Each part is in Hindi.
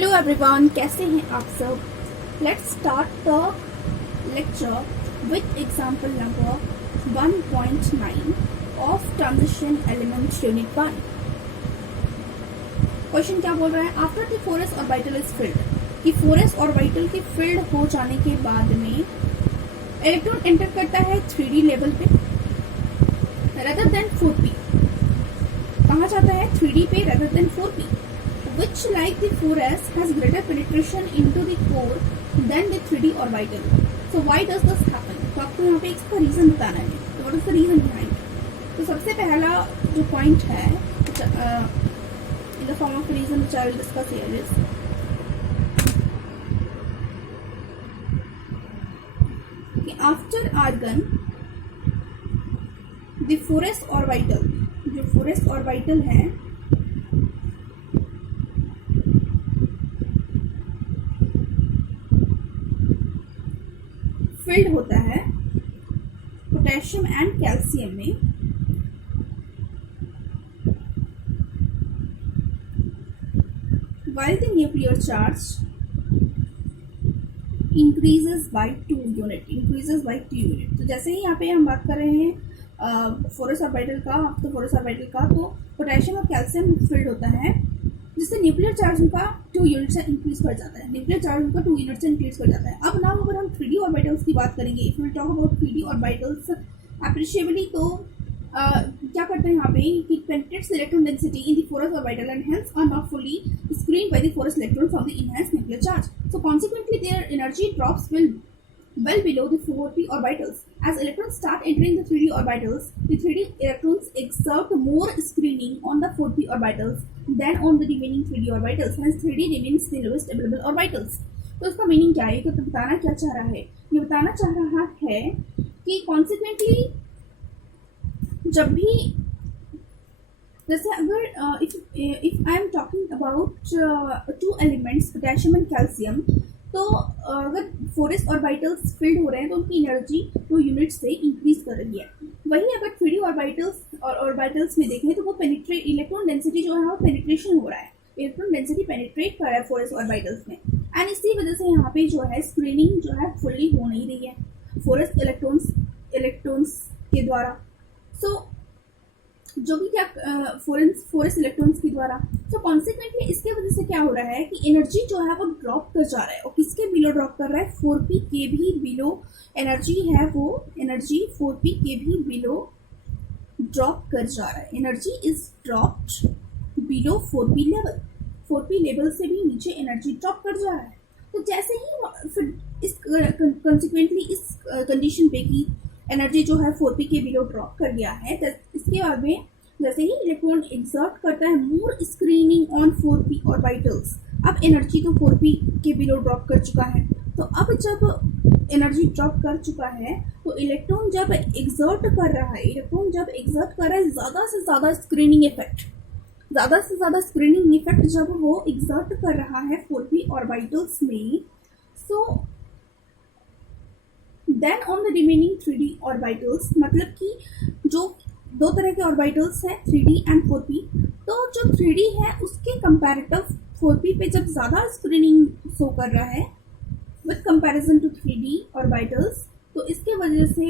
हेलो एवरीवन, कैसे हैं आप सब। Let's start the lecture with example number 1.9 of transition element unit 1। Question क्या बोल रहा है? After the 4s orbital is filled, कि 4s ऑर्बिटल के फिल्ड हो जाने के बाद में इलेक्ट्रॉन एंटर करता है 3d लेवल पे rather than 4p। कहाँ जाता है? 3d पे rather than 4p, which like the 4s has greater penetration into the core than the 3d orbital. So why does this happen? तो आपको यहाँ पे इसका रीजन बताना है। तो what is the reason behind? तो सबसे पहला जो पॉइंट है in the form of reason which I will discuss here is कि after argon the 4s orbital, जो 4s orbital है फिल्ड होता है पोटेशियम एंड कैल्शियम में, while the nuclear charge increases by 2 unit। तो जैसे ही यहाँ पे हम बात कर रहे हैं 4s ऑर्बिटल का, तो 4s ऑर्बिटल का तो पोटेशियम और कैल्शियम फिल्ड होता है, जिससे न्यूक्लियर चार्ज उनका 2 यूनिट से इंक्रीज कर जाता है। न्यूक्लियर चार्ज उनका 2 यूनिट से इंक्रीज कर जाता है। अब नाउ अगर हम 3d ऑर्बिटल्स की बात करेंगे, if we talk about 3d orbitals appreciably, तो क्या करते हैं यहाँ पे कि penetrates electron density in the 4s orbital and hence are not fully screened by the 4s electron from the enhanced nuclear charge. So consequently their energy drops well below the 4p orbitals. As electrons start entering the 3d orbitals, the 3d electrons exert more screening on the 4p orbitals than on the remaining 3d orbitals. Hence 3d remains the lowest available orbitals. तो इसका मीनिंग क्या है? तो बताना क्या चाह रहा है? ये बताना चाह रहा है कि consequently जब भी जैसे अगर if I am talking about two elements potassium and calcium, तो अगर 4s ऑर्बिटल्स फिल्ड हो रहे हैं तो उनकी एनर्जी 2 यूनिट से इंक्रीज कर रही है। वहीं अगर 3d ऑर्बिटल्स में देखें तो वो पेनिट्रेट इलेक्ट्रॉन डेंसिटी जो है वो पेनिट्रेशन हो रहा है, इलेक्ट्रॉन डेंसिटी पेनिट्रेट कर रहा है 4s ऑर्बिटल्स में, एंड इसी वजह से यहाँ पे जो है स्क्रीनिंग जो है फुल्ली हो नहीं रही है 4s इलेक्ट्रॉन्स के द्वारा। सो जो भी क्या 4s इलेक्ट्रॉन्स के द्वारा, तो कॉन्सिक्वेंटली इसके वजह से क्या हो रहा है कि एनर्जी जो है वो ड्रॉप कर जा रहा है। और किसके बिलो ड्रॉप कर रहा है? 4p के भी बिलो एनर्जी है, वो एनर्जी 4p के भी बिलो ड्रॉप कर जा रहा है। Energy is dropped below 4p level, 4p level से भी नीचे एनर्जी ड्रॉप कर जा रहा है। तो जैसे ही फिर इस कॉन्सिक्वेंटली इस कंडीशन पे की एनर्जी जो है 4p के बिलो ड्रॉप कर गया है, इसके बाद में जैसे ही इलेक्ट्रॉन एक्सर्ट करता है मोर स्क्रीनिंग ऑन 4p ऑर्बिटल्स, अब एनर्जी तो 4p के बिलो ड्रॉप कर चुका है। तो अब जब एनर्जी ड्रॉप कर चुका है तो इलेक्ट्रॉन जब एक्सर्ट कर रहा है ज़्यादा से ज़्यादा स्क्रीनिंग इफेक्ट जब वो एक्सर्ट कर रहा है 4p ऑर्बिटल्स में, so then on the remaining 3d orbitals, मतलब कि जो दो तरह के ऑर्बिटल्स हैं 3d एंड 4p, तो जो 3d है उसके कंपैरेटिव 4p पे जब ज़्यादा स्क्रीनिंग शो कर रहा है with comparison to 3d orbitals, तो इसके वजह से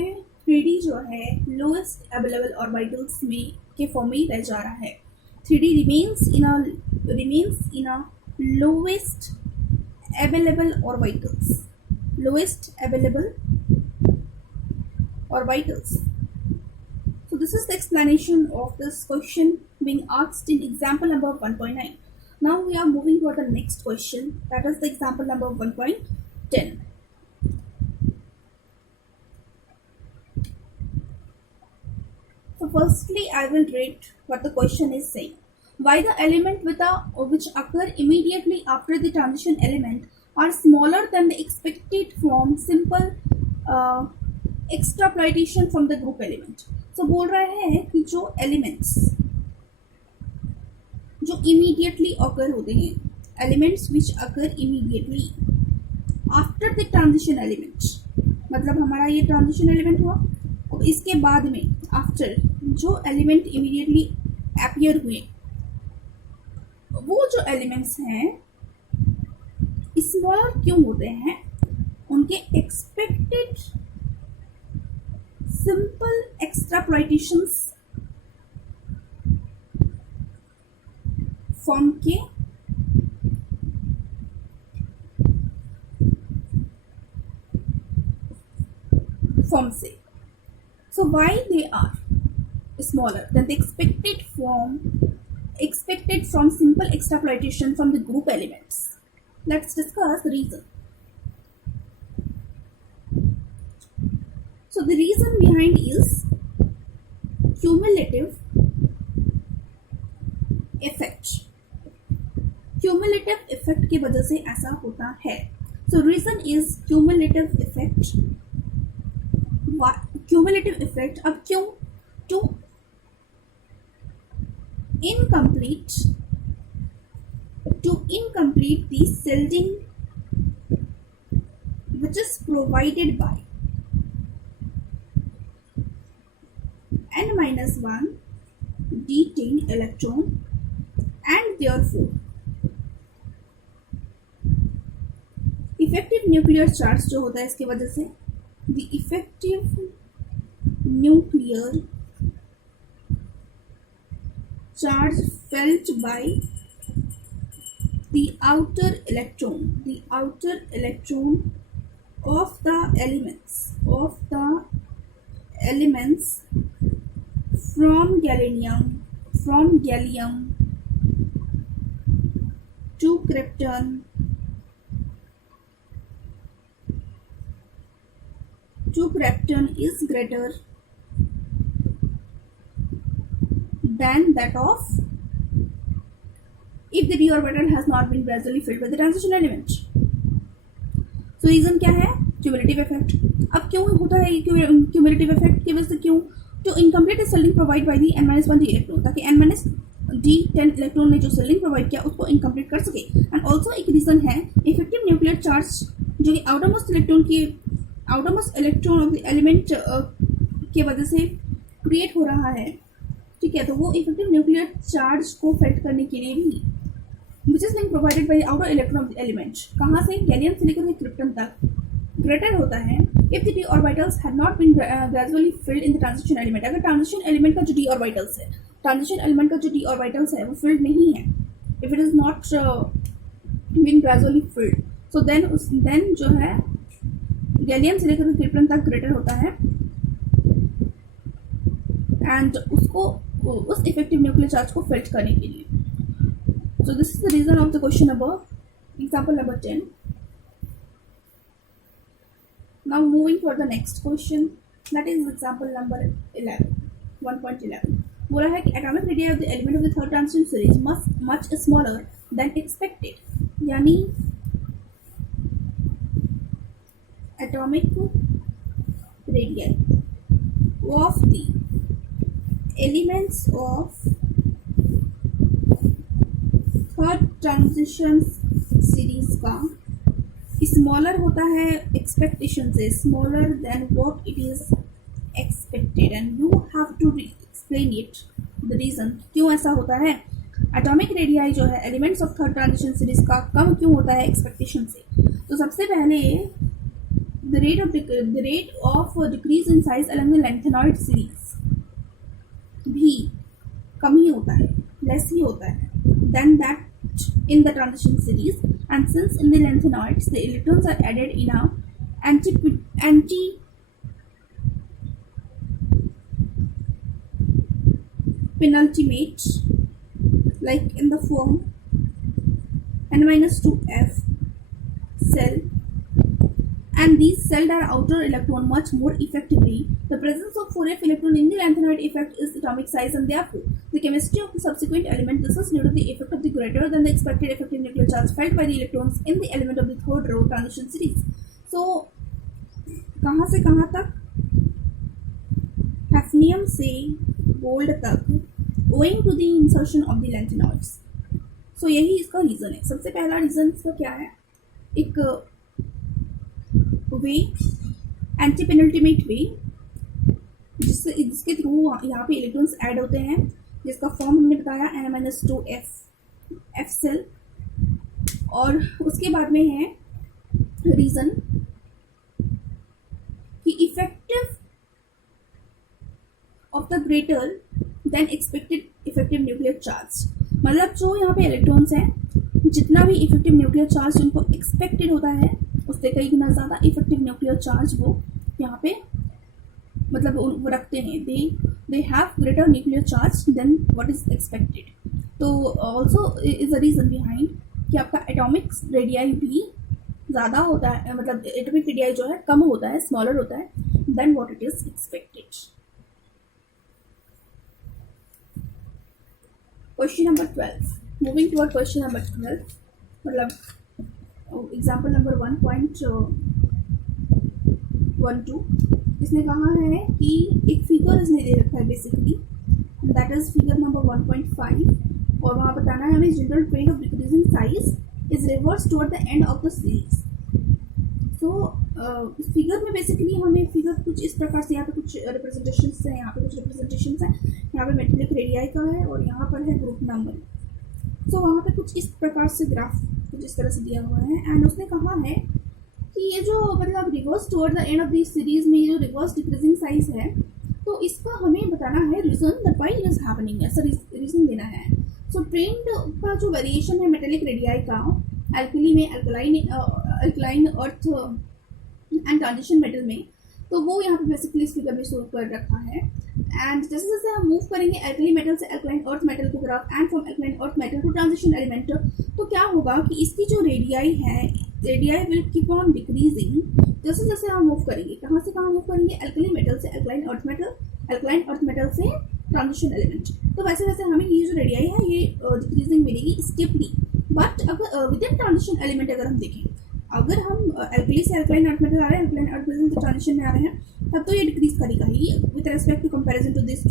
3d जो है लोएस्ट अवेलेबल ऑर्बिटल्स में के फॉर्म में रह जा रहा है। 3d remains in a lowest available orbitals. So this is the explanation of this question being asked in example number 1.9. Now we are moving to the next question, that is the example number 1.10. So firstly I will read what the question is saying. Why the element which occur immediately after the transition element are smaller than the expected from simple extrapolation from the group element. तो बोल रहा है कि जो एलिमेंट्स जो इमीडिएटली ऑकर होते हैं, elements which occur immediately after the transition element, मतलब हमारा ये ट्रांजिशन एलिमेंट हुआ, और इसके बाद में आफ्टर जो एलिमेंट इमीडिएटली अपीयर हुए, वो जो एलिमेंट्स हैं स्मॉलर क्यों होते हैं? उनके एक्सपेक्टेड सिंपल एक्सट्रापोलेशंस फॉर्म के फॉर्म से. So why they are smaller than the expected from simple extrapolation from the group elements? Let's discuss the reason. So the reason behind is cumulative effect. Cumulative effect की वजह से ऐसा होता है. So reason is cumulative effect. Cumulative effect. अब क्यों? To incomplete the shielding which is provided by n-1 d10 electron and therefore effective nuclear charge जो होता है इसकी वजह से the effective nuclear charge felt by the outer electron of the elements from gallium to krypton is greater than that of if the d orbital has not been gradually filled with the transition element. So reason क्या है? Cumulative effect. अब क्यों होता है ये cumulative effect की वजह से? क्यों? To incomplete shielding provide by the n-1 d electron, ताकि n-d10 इलेक्ट्रॉन ने जो shielding प्रोवाइड किया उसको इनकम्प्लीट कर सके. एंड ऑल्सो एक रीजन है इफेक्टिव न्यूक्लियर चार्ज जो कि outermost electron of the element के वजह से क्रिएट हो रहा है. ठीक है, तो वो इफेक्टिव न्यूक्लियर चार्ज को फेल्ट करने के लिए भी which is being provided by the outer electron of the element, कहाँ से? गैलियम से लेकर क्रिप्टन तक ग्रेटर होता है if the d orbitals had not been gradually filled in the transition element. अगर ट्रांजिशन एलिमेंट का जो d orbitals है वो फिल्ड नहीं है, if it is not been gradually filled, so then जो है गैलियम से लेकर क्रिप्टन तक ग्रेटर होता है एंड उसको उस इफेक्टिव न्यूक्लियर चार्ज को फिल्ट करने के लिए. So this is the reason of the question above. Example number 10. Now moving for the next question, that is example number 11, 1.11. बोला है कि atomic radii of the element of the third transition series much smaller than expected. यानी atomic radii of the elements of third transition series का स्मॉलर होता है एक्सपेक्टेशन से, smaller than what it is expected, and you have to explain it the reason क्यों ऐसा होता है. एटॉमिक रेडियाई जो है elements of third transition series का कम क्यों होता है एक्सपेक्टेशन से? तो सबसे पहले the rate of decrease in size along the lanthanoid series भी कम ही होता है, लेस ही होता है than that in the transition series. And since in the lanthanoids the electrons are added in a anti penultimate, like in the form n-2f cell, and these celled our outer electron much more effectively. The presence of 4f electron in the lanthanoid effect is atomic size, and therefore the chemistry of the subsequent element. This is due to the effect of the greater than the expected effective nuclear charge felt by the electrons in the element of the third row transition series. So कहाँ से कहाँ तक? हैफनियम से गोल्ड तक, owing to the insertion of the lanthanoids. So यही इसका रीजन है. सबसे पहला रीजन इसका क्या है? एक वे, एंटी पेनल्टीमेट वे, जिसके थ्रू यहाँ पे इलेक्ट्रॉन्स ऐड होते हैं, जिसका फॉर्म हमने बताया n-2f सेल. और उसके बाद में है रीजन कि effective of the greater than expected effective nuclear charge, मतलब जो यहाँ पे इलेक्ट्रॉन्स हैं, जितना भी इफेक्टिव न्यूक्लियर चार्ज उनको एक्सपेक्टेड होता है उससे कई गुना ज़्यादा इफेक्टिव न्यूक्लियर चार्ज वो यहाँ पे मतलब वो रखते हैं, they have greater nuclear charge than what is expected. तो also is a reason behind कि आपका एटॉमिक रेडियाई भी ज़्यादा होता है, मतलब एटॉमिक रेडियाई जो है कम होता है, स्मॉलर होता है than what it is expected. Question number 12, moving toward question number 12, मतलब एग्जाम्पल नंबर 1.12, इसने कहा है कि एक फिगर इसने दे रखा है basically, that is figure number 1.5, और वहाँ बताना है हमें general trend of decreasing size is reverse toward the end of the series. तो इस फिगर में बेसिकली हमें फिगर कुछ इस प्रकार से, यहाँ पे कुछ रिप्रेजेंटेशंस हैं, यहाँ पे कुछ रिप्रेजेंटेशंस हैं, यहाँ पे मेटेलिक रेडियाई का है और यहाँ पर है ग्रुप नंबर। तो वहाँ पे कुछ इस प्रकार से ग्राफ कुछ इस तरह से दिया हुआ है, एंड उसने कहा है कि ये जो मतलब reverse toward the end of this series में ये जो रिवर्स डिक्रीजिंग साइज है, तो इसका हमें बताना है reason that why it is happening, ऐसा रीजन देना है। सो ट्रेंड का जो वेरिएशन है मेटेलिक रेडियाई का एल्कली में, alkaline earth and transition metal में, तो वो यहाँ पे बेसिकली इस फिगर में शो कर रखा है। एंड जैसे जैसे हम मूव करेंगे एल्कली मेटल से अल्कलाइन अर्थ मेटल की तरफ and from alkaline earth metal to transition element, तो क्या होगा कि इसकी जो रेडियाई है, radii will keep on decreasing जैसे जैसे हम मूव करेंगे। कहाँ से कहाँ मूव करेंगे? एल्कली मेटल से alkaline earth metal, alkaline earth metal से ट्रांजिशन एलिमेंट। तो वैसे वैसे हमें ये जो रेडियाई है ये डिक्रीजिंग मिलेगी स्टेपली। बट अगर विद इन ट्रांजिशन एलिमेंट अगर हम देखें, अगर हम एल्कली से अल्कलाइन अर्थ मेटल आ रहे हैं, अल्कलाइन अर्थ मेटल से ट्रांजिशन में आ रहे हैं, तब तो ये डिक्रीज करेगा ही with respect to comparison to this.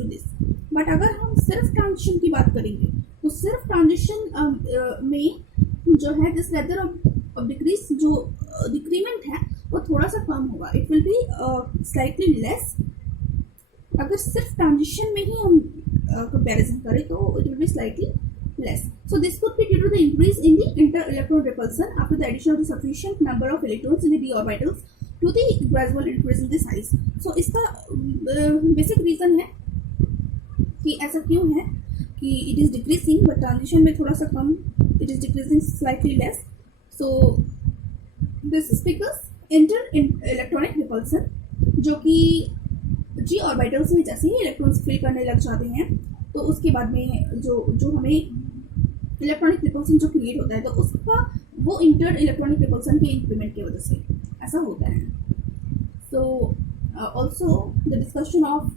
But अगर हम सिर्फ ट्रांजिशन की बात करेंगे तो सिर्फ ट्रांजिशन में जो है दिस लेवल ऑफ डिक्रीज, जो डिक्रीमेंट है वो थोड़ा सा कम होगा, it will be slightly less. अगर सिर्फ ट्रांजिशन में ही हम कंपैरिजन करें तो it will be slightly less. So this could be due to the increase in the inter-electron repulsion after the addition of the sufficient number of electrons in the d orbitals to the gradual increase in the size. So इसका basic reason है कि ऐसा क्यों है कि it is decreasing but transition में थोड़ा सा कम, it is decreasing slightly less. So this is because inter-electronic repulsion, जो कि g orbitals में जैसे ही इलेक्ट्रॉन्स फिल करने लग जाते हैं तो उसके बाद में जो हमें इलेक्ट्रॉनिक रिपल्सन जो क्रिएट होता है, तो उसका वो इंटर इलेक्ट्रॉनिक रिपल्सन के इंक्रीमेंट की वजह से ऐसा होता है। So also the discussion of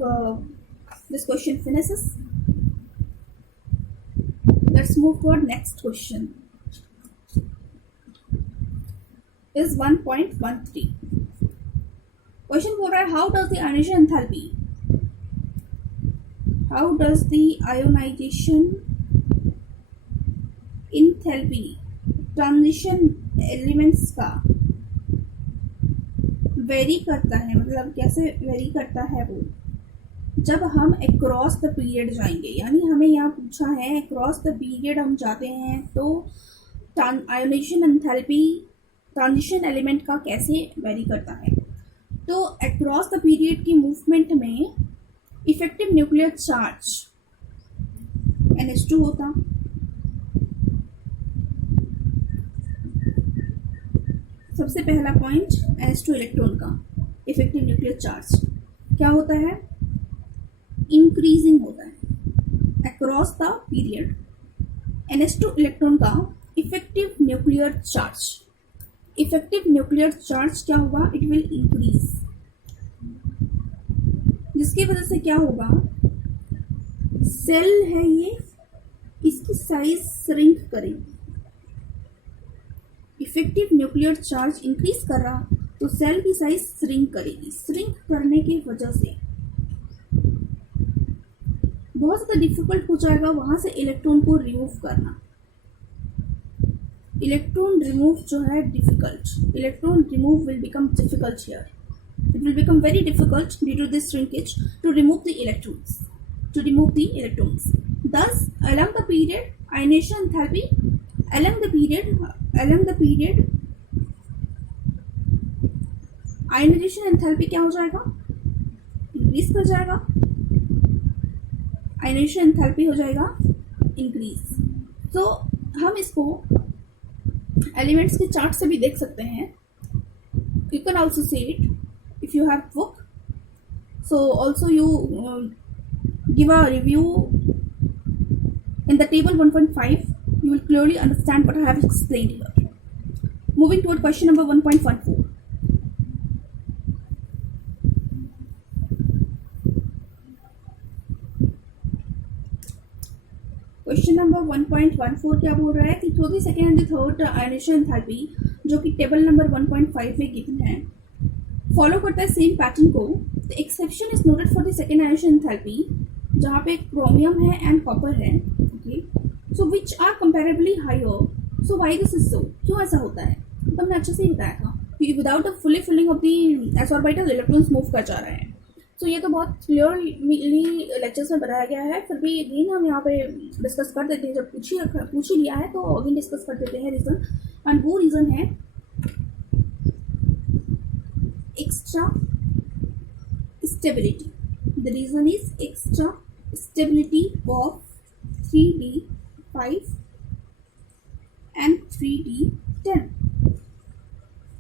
this question finishes. Let's move toward next question is 1.13। Question बोल रहा है how does the ionisation enthalpy, how does the ionization enthalpy transition elements का वेरी करता है, मतलब कैसे वेरी करता है वो, जब हम अक्रॉस द पीरियड जाएंगे। यानी हमें यहाँ पूछा है अक्रॉस द पीरियड हम जाते हैं तो आयोनाइजेशन एंथैल्पी ट्रांजिशन एलिमेंट का कैसे वेरी करता है। तो अक्रॉस द पीरियड की मूवमेंट में इफेक्टिव न्यूक्लियर चार्ज NH2 होता, सबसे पहला पॉइंट NH2 इलेक्ट्रॉन का इफेक्टिव न्यूक्लियर चार्ज क्या होता है? इंक्रीजिंग होता है across the period. NH2 electron का effective nuclear charge, effective nuclear charge क्या होगा? इट विल इंक्रीज, जिसकी वजह से क्या होगा, सेल है ये, इसकी साइज श्रिंक करेगी। इफेक्टिव न्यूक्लियर चार्ज इंक्रीज कर रहा तो सेल की साइज श्रिंक करेगी। श्रिंक करने की वजह से बहुत ज़्यादा डिफिकल्ट हो जाएगा वहां से इलेक्ट्रॉन को रिमूव करना। इलेक्ट्रॉन रिमूव जो है difficult, electron remove will become difficult here. It will become very difficult due to this shrinkage to remove the electrons. Thus, along the period, ionization enthalpy along the period ionization enthalpy क्या हो जाएगा, इंक्रीज कर जाएगा, आयनाइजेशन एंथैल्पी हो जाएगा इंक्रीज। तो हम इसको एलिमेंट्स के चार्ट से भी देख सकते हैं। You can also see it if you have book, so also you give a review in the table 1.5. You will clearly understand what I have explained here. Moving toward question number 1.14. Question number 1.14 क्या बोल रहा है कि through the second and third ionization enthalpy जो कि टेबल नंबर 1.5 में गिवन है फॉलो करता है सेम पैटर्न को। The exception is noted for the second ionization enthalpy जहाँ पे क्रोमियम है एंड कॉपर है, okay, so which are comparably higher. So why this is so, क्यों ऐसा होता है? तो हमने अच्छे से ही बताया था कि without the fully filling of the s orbital electrons move कर जा रहे हैं। तो ये तो बहुत क्लियरली लेक्चर्स में बताया गया है, फिर भी अगेन हम यहाँ पे डिस्कस कर देते हैं। जब पूछ ही लिया है तो अगेन डिस्कस कर देते हैं रीज़न। एंड वो रीज़न है extra stability. The reason is extra stability of 3d5 and 3d10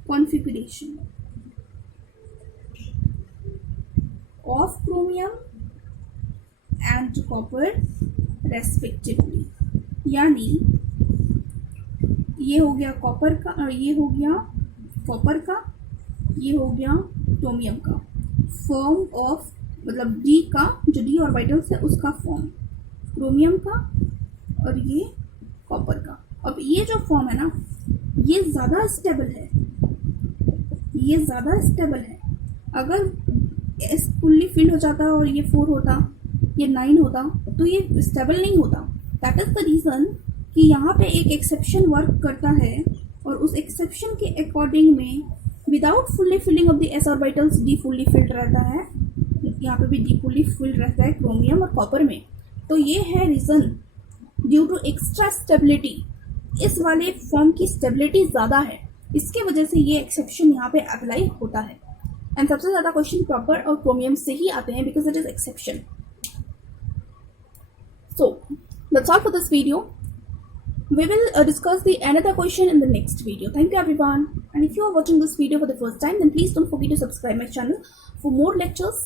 configuration of chromium and copper respectively। यानी ये हो गया कॉपर का, ये हो गया कॉपर का, ये हो गया क्रोमियम का फॉर्म ऑफ, मतलब डी का जो डी ऑर्बिटल्स है उसका फॉर्म, क्रोमियम का और ये कॉपर का। अब ये जो फॉर्म है ना ये ज़्यादा स्टेबल है, ये ज़्यादा स्टेबल है। अगर एस फुल्ली फिल हो जाता और ये 4 होता, ये 9 होता तो ये स्टेबल नहीं होता। दैट इज़ द रीज़न कि यहाँ पे एक एक्सेप्शन वर्क करता है और उस एक्सेप्शन के अकॉर्डिंग में without fully filling of the s orbitals d fully filled रहता है, यहाँ पे भी डी फुल्ली फिल्ड रहता है क्रोमियम और कॉपर में। तो ये है reason, due to extra stability, इस वाले फॉर्म की स्टेबिलिटी ज़्यादा है, इसके वजह से ये एक्सेप्शन यहाँ पे अप्लाई होता है। एंड सबसे ज़्यादा क्वेश्चन कॉपर और क्रोमियम से ही आते हैं because it is exception. So that's all for this video. We will discuss the another question in the next video. Thank you everyone. And if you are watching this video for the first time, then please don't forget to subscribe my channel for more lectures